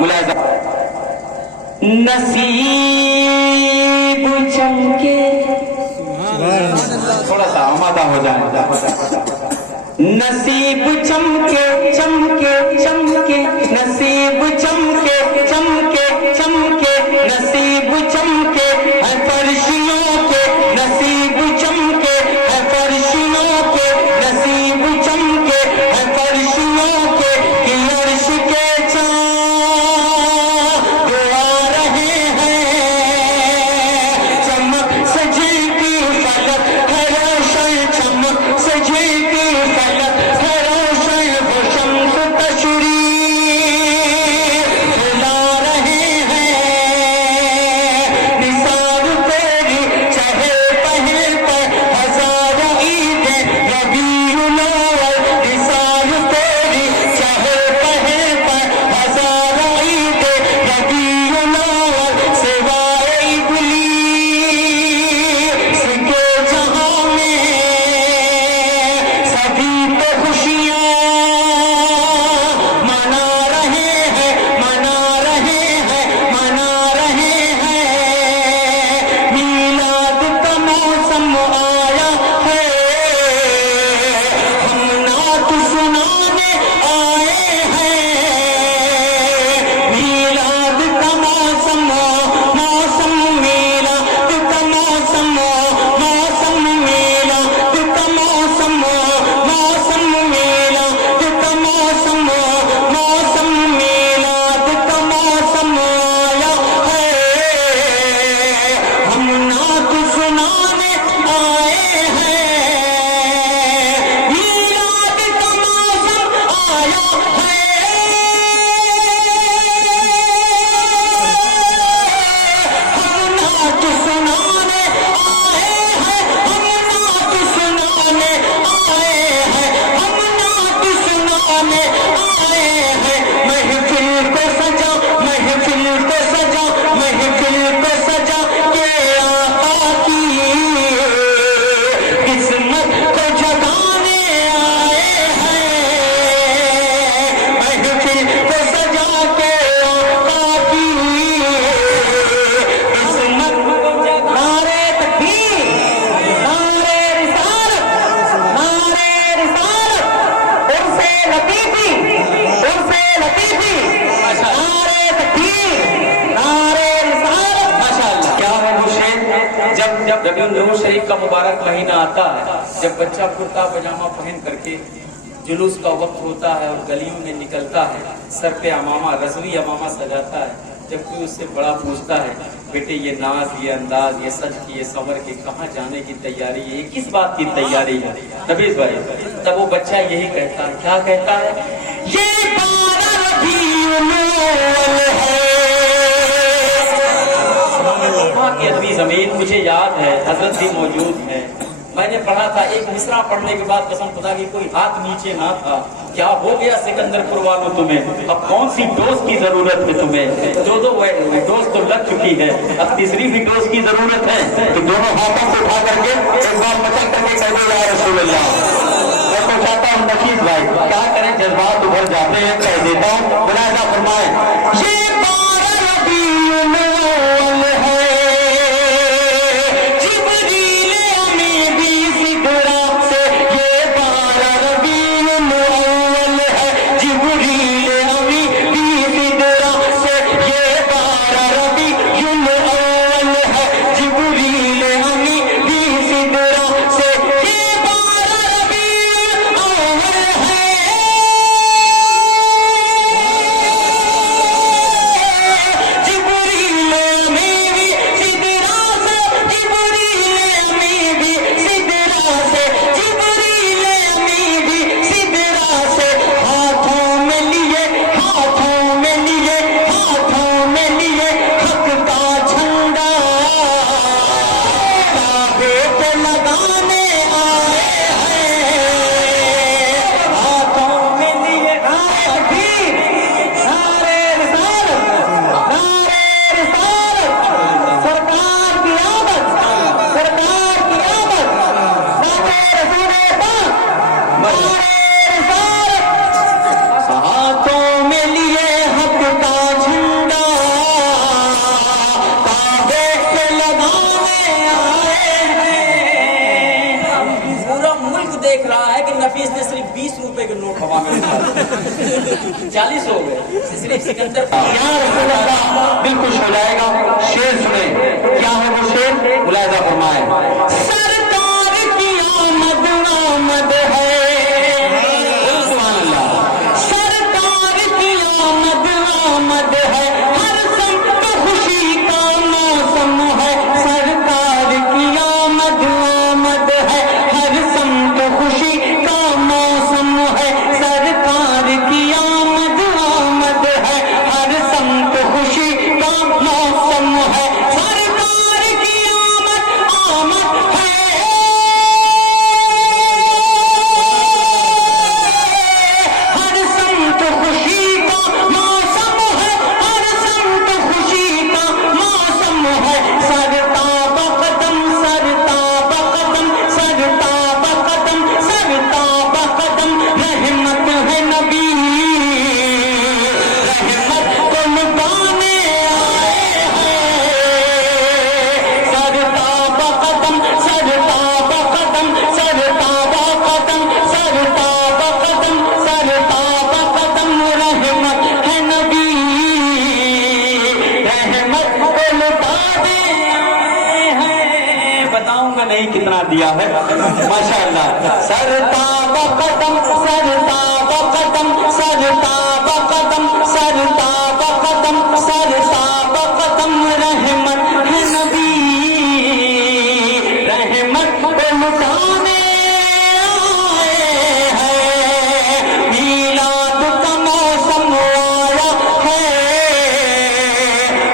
ملاحظہ نصیب چمکے تھوڑا سا آمادہ ہو جائے نصیب چمکے چمکے چمکے نصیب چمکے چمکے چمکے نصیب چمکے ہے فرشیوں کے نصیب چمکے ہے فرشیوں کے نصیب چمکے ہے فرشیوں کے کہ عرش کے چاند آ رہے ہیں چمک سجی کی فلک ہے روشن چمک سجی کی فلک ہے روشن وہ شمس تشریف لا رہے ہیں نثار تیری چہل پہل پر ہزاروں عیدیں ربیع الاول نثار تیری چہل پہل پر ہزاروں عیدیں ربیع الاول سوائے ابلیس کے جہاں میں سبھی پہ خوشیاں منا رہے ہیں منا رہے ہیں منا رہے ہیں میلاد کا موسم آیا ہے ہم نعت سنانے آئے ہیں میلاد کا موسم موسم میلاد کا موسم موسم میلاد کا موسم موسم میلاد کا موسم موسم میلاد کا موسم آیا ہے ہم نعت سنانے آئے ہیں میلاد کا موسم آیا ہے ہم نعت سنانے آئے ہیں ہم نعت سنانے آئے ہیں ہم نعت سنانے آئے ہیں محفل کو سجا محفل کو سجا محفل کو سجا کے آقا کی قسمت کو جگانے آئے ہیں محفل کو سجا کے آقا کی قسمت کو نعرے تکبیر نعرے رسالت نعرے رسالت عرف لطیفی عرف لطیفی نعرے تکبیر نعرے رسالت ماشاءاللہ کیا ہے وہ شعر جب نور شریف کا مبارک مہینہ آتا ہے جب بچہ کرتا پجامہ پہن کر کے جلوس کا وقت ہوتا ہے اور گلیوں میں نکلتا ہے سر پہ امامہ رضوی امامہ سجاتا ہے جب کوئی اس سے بڑا پوچھتا ہے بیٹے یہ ناز یہ انداز یہ سج کی یہ سمر کی کہاں جانے کی تیاری ہے یہ کس بات کی تیاری ہے نبیز بھائی تب وہ بچہ یہی کہتا ہے کیا کہتا ہے یہ 12 ربیع الاول ہے وہاں کی ادبی زمین مجھے یاد ہے حضرت بھی موجود ہے میں نے پڑھا تھا ایک مصرع پڑھنے کے بعد قسم خدا کی کوئی ہاتھ نیچے نہ تھا کیا ہو گیا سکندر پور والوں تمہیں اب کون سی ڈوز کی ضرورت ہے تمہیں دو ڈوز تو لگ چکی ہے اب تیسری بھی ڈوز کی ضرورت ہے تو دونوں ہاتھوں کو اٹھا کر کے ایک بار مچل کر کے کہو یا رسول اللہ میں تو چاہتا ہوں نفیس بھائی کیا کریں جذبات ابھر جاتے ہیں کہہ دیتا ہوں ملاحظہ فرمائیں یہ 12 ربیع الاول ہے جبریل امی بھی سدرا سے یہ 12 ربیع الاول ہے جبریل امی بھی سدرا سے یہ 12 ربیع الاول ہے جبریل امی بھی سدرا سے یہ 12 ربیع الاول ہے یا رسول اللہ دل خوش ہو جائے گا. شعر سنیں, کیا ہے وہ شعر؟ ملاحظہ فرمائیں. سرکار کی آمد آمد ہے, سبحان اللہ, سرکار کی آمد آمد ہے, ہر سمت خوشی کا موسم ہے. سرکار کی آمد آمد ہے, ہر سمت خوشی کا موسم ہے. سرکار کی آمد آمد ہے, ہر سمت خوشی کا موسم ہے. سرکار کی آمد آمد ہے, ہر سمت خوشی کا موسم ہے. ہر سمت خوشی کا موسم ہے. سرتاب قدم سرتاب قدم سرتاب قدم سرتاب قدم, رحمت ہے نبی رحمت کو لٹانے آئے ہیں. سرتاب قدم سرتاب قدم سرتاب قدم سرتاب قدم سرتاب قدم, رحمت ہے نبی رحمت کو لٹانے آئے ہیں. بتاؤں گا نہیں کتنا دیا ہے, ماشاء اللہ. سرتاب قدم سرتاب قدم سرتاب قدم سرتاب قدم سرتاب قدم, رحمت ہے نبی رحمت کو لٹانے آئے ہیں. میلاد کا موسم آیا ہے,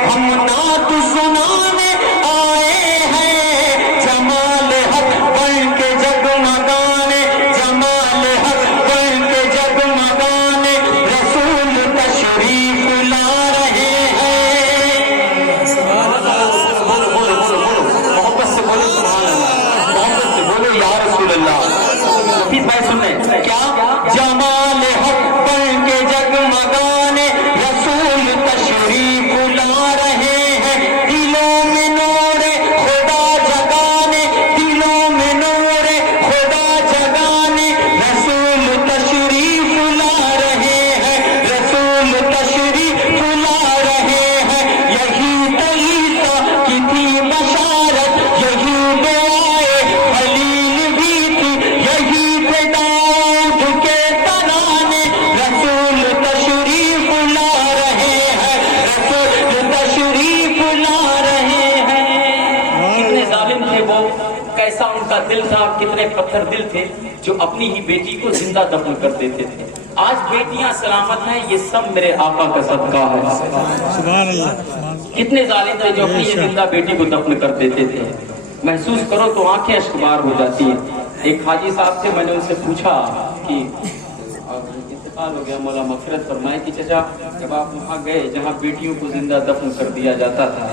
ہم نعت سنانے آئے ہیں. جمال حق بن کے جگمگانے, جمال حق بن کے جگمگانے, رسول تشریف لا رہے ہیں. بولو بولو بولو بولو, محبت سے بولو سبحان اللہ, محبت سے بولو یا رسول اللہ. حفیظ بھائی سن لیں, کیا جمال حق بن کے جگمگانے, رسول تشریف لا رہے ہیں. دلوں میں نور خدا جگانے, دلوں میں نور خدا جگانے, رسول تشریف لا رہے ہیں. رسول تشریف لا رہے ہیں. یہی تو عیسیٰ کی تھی بشارت, یہی دعائے خلیل بھی تھی, یہی پہ داؤد کے ترانے, رسول تشریف لا رہے ہیں. رسول تشریف لا رہے ہیں. کتنے ظالم تھے وہ, کیسا ان کا دل تھا, کتنے پتھر دل تھے جو اپنی ہی بیٹی کو زندہ دفن کر دیتے تھے. آج بیٹیاں سلامت ہیں, یہ سب میرے آقا کا صدقہ ہے. سبحان اللہ. کتنے ظالم تھے جو اپنی یہ زندہ بیٹی کو دفن کر دیتے تھے. محسوس کرو تو آنکھیں اشکبار ہو جاتی ہیں. ایک حاجی صاحب تھے, میں نے ان سے پوچھا کہ انتقال ہو گیا, مولا مغفرت فرمائے, کہ چچا جب آپ وہاں گئے جہاں بیٹیوں کو زندہ دفن کر دیا جاتا تھا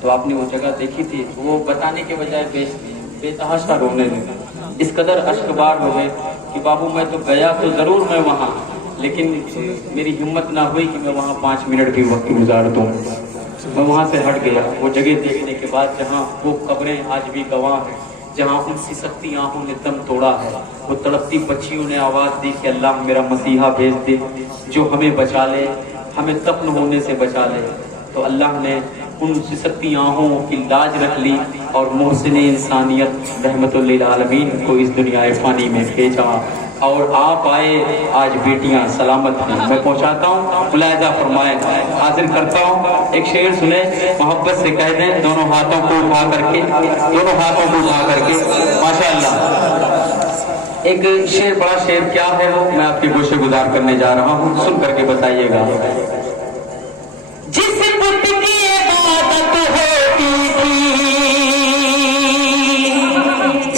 تو آپ نے وہ جگہ دیکھی تھی؟ وہ بتانے کے بجائے بے تحاشا رونے لگے. اس قدر اشکبار ہو گئے کہ بابو میں تو گیا تو ضرور میں وہاں, لیکن میری ہمت نہ ہوئی کہ میں وہاں 5 منٹ بھی وقت گزار دوں. میں وہاں سے ہٹ گیا. وہ جگہ دیکھنے کے بعد جہاں وہ قبریں آج بھی گواہ ہیں, جہاں ان سسکتی آنکھوں نے دم توڑا ہے, وہ تڑپتی بچیوں نے آواز دی کہ اللہ میرا مسیحا بھیج دے جو ہمیں بچا لے, ہمیں دفن ہونے سے بچا لے. تو اللہ نے ان سسکتی آنکھوں کی لاج رکھ لی اور محسن انسانیت رحمت للعالمین کو اس دنیا فانی میں بھیجا, اور آپ آئے. آج بیٹیاں سلامت ہیں. میں پہنچاتا ہوں, ملاحظہ فرمائیں, حاضر کرتا ہوں. ایک شعر سنیں, محبت سے کہہ دیں, دونوں ہاتھوں کو اٹھا کر کے, دونوں ہاتھوں کو اٹھا کر کے, ماشاءاللہ. ایک شعر, بڑا شعر کیا ہے وہ میں آپ کی گوشے گزار کرنے جا رہا ہوں, سن کر کے بتائیے گا. جس بت کی عبادت ہوتی تھی,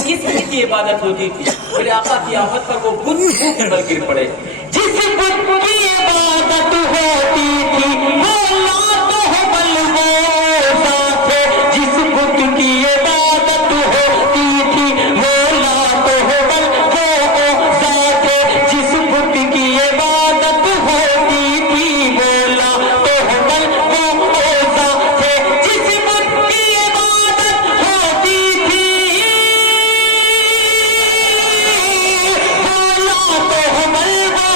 کس بت کی عبادت ہوتی تھی؟ میرے آقا کی آمد پر وہ بت منہ کے بل گر پڑے. جس بت کی عبادت ہوتی تھی وہ لات و بل وہ ذات ہے. جس بت کی عبادت ہوتی تھی وہ لات و بل وہ ذات ہے. جس بت کی عبادت ہوتی تھی وہ لات و بل وہ ذات ہے. جس بت کی عبادت ہوتی تھی وہ لات و بل وہ